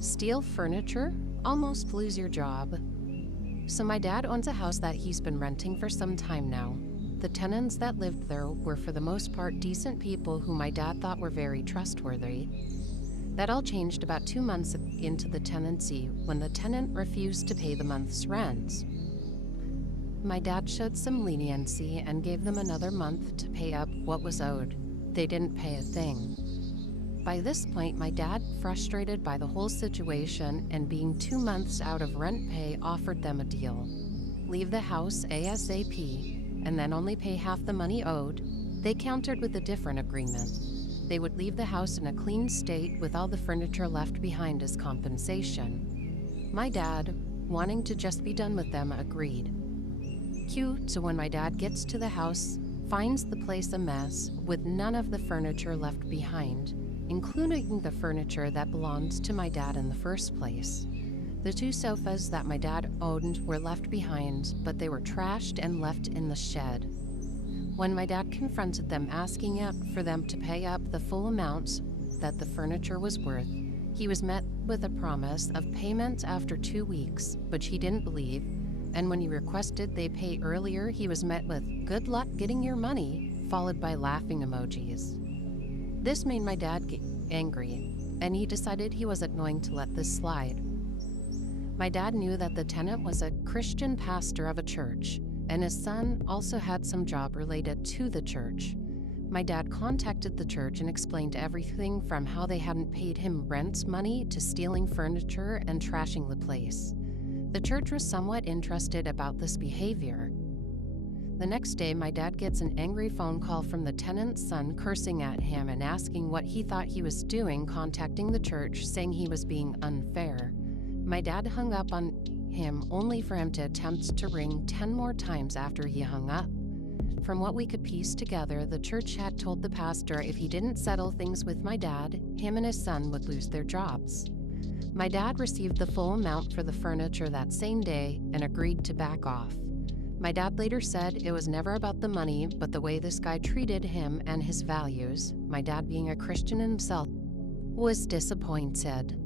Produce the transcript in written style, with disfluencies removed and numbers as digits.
Steal furniture? Almost lose your job. So my dad owns a house that he's been renting for some time now. The tenants that lived there were for the most part decent people who my dad thought were very trustworthy. That all changed about 2 months into the tenancy when the tenant refused to pay the month's rent. My dad showed some leniency and gave them another month to pay up what was owed. They didn't pay a thing. By this point, my dad, frustrated by the whole situation and being 2 months out of rent pay, offered them a deal. Leave the house ASAP and then only pay half the money owed. They countered with a different agreement. They would leave the house in a clean state with all the furniture left behind as compensation. My dad, wanting to just be done with them, agreed. Cue to when my dad gets to the house, finds the place a mess with none of the furniture left behind, including the furniture that belonged to my dad in the first place. The 2 sofas that my dad owned were left behind, but they were trashed and left in the shed. When my dad confronted them asking for them to pay up the full amount that the furniture was worth, he was met with a promise of payment after 2 weeks, which he didn't believe, and when he requested they pay earlier, he was met with "good luck getting your money," followed by laughing emojis. This made my dad get angry, and he decided he wasn't going to let this slide. My dad knew that the tenant was a Christian pastor of a church, and his son also had some job related to the church. My dad contacted the church and explained everything from how they hadn't paid him rent money to stealing furniture and trashing the place. The church was somewhat interested about this behavior. The next day, my dad gets an angry phone call from the tenant's son cursing at him and asking what he thought he was doing, contacting the church, saying he was being unfair. My dad hung up on him only for him to attempt to ring 10 more times after he hung up. From what we could piece together, the church had told the pastor if he didn't settle things with my dad, him and his son would lose their jobs. My dad received the full amount for the furniture that same day and agreed to back off. My dad later said it was never about the money, but the way this guy treated him and his values, my dad being a Christian himself, was disappointed.